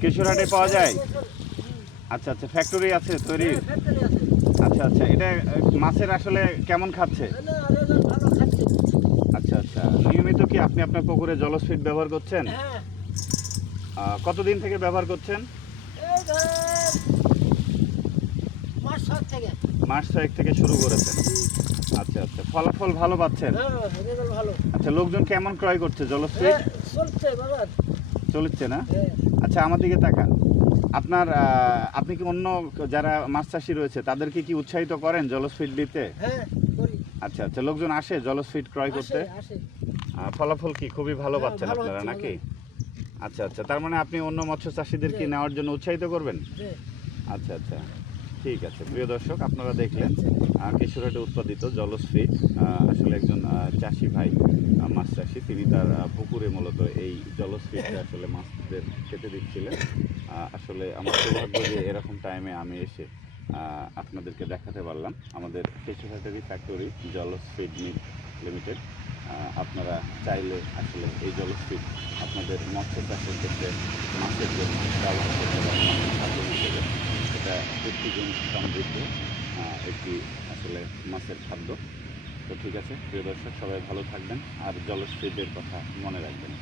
কেশরহাটে পাওয়া যায়? আচ্ছা আচ্ছা, ফ্যাক্টরি আছে তৈরি? আচ্ছা আচ্ছা, এটা মাছের আসলে কেমন খাচ্ছে? আচ্ছা আচ্ছা, নিয়মিত কি আপনি আপনার পুকুরে জলজ ফিড ব্যবহার করছেন? কতদিন থেকে ব্যবহার করছেন? মাস 6 থেকে শুরু করেছেন। আচ্ছা আচ্ছা, ফলাফল ভালো পাচ্ছেন? আচ্ছা, লোকজন কেমন ক্রয় করছে জলজ ফিড? চলছে না? আচ্ছা, আমার দিকে তাকান। আপনি কি অন্য যারা মাছ চাষি রয়েছে তাদেরকে কি উৎসাহিত করেন জলজ ফিড দিতে? আচ্ছা আচ্ছা, লোকজন আসে জলজ ফিড ক্রয় করতে? ফলাফল কি খুবই ভালো পাচ্ছেন আপনারা নাকি? আচ্ছা আচ্ছা, তার মানে আপনি অন্য মৎস্য চাষিদেরকে নেওয়ার জন্য উৎসাহিত করবেন? আচ্ছা আচ্ছা, ঠিক আছে। প্রিয় দর্শক, আপনারা দেখলেন কেশরহাটে উৎপাদিত জলজ ফিড। আসলে একজন চাষি ভাই, মাছ চাষি, তিনি তার পুকুরে মূলত এই জলজ ফিডটা আসলে মাছদের খেতে দিচ্ছিলেন। আসলে আমার সৌভাগ্য যে এরকম টাইমে আমি এসে আপনাদেরকে দেখাতে পারলাম আমাদের কেশরহাটেরই ফ্যাক্টরি জলজ ফিড মিল লিমিটেড। আপনারা চাইলে আসলে এই জলজ ফিড আপনাদের মৎস্য চাষের ক্ষেত্রে মাছের জন্য ব্যবহার করতে পারেন খাদ্য হিসেবে। এটা পুষ্টিগুণ সমৃদ্ধ একটি আসলে মাছের খাদ্য। তো ঠিক আছে প্রিয় দর্শক, সবাই ভালো থাকবেন আর জলজ ফিডের কথা মনে রাখবেন।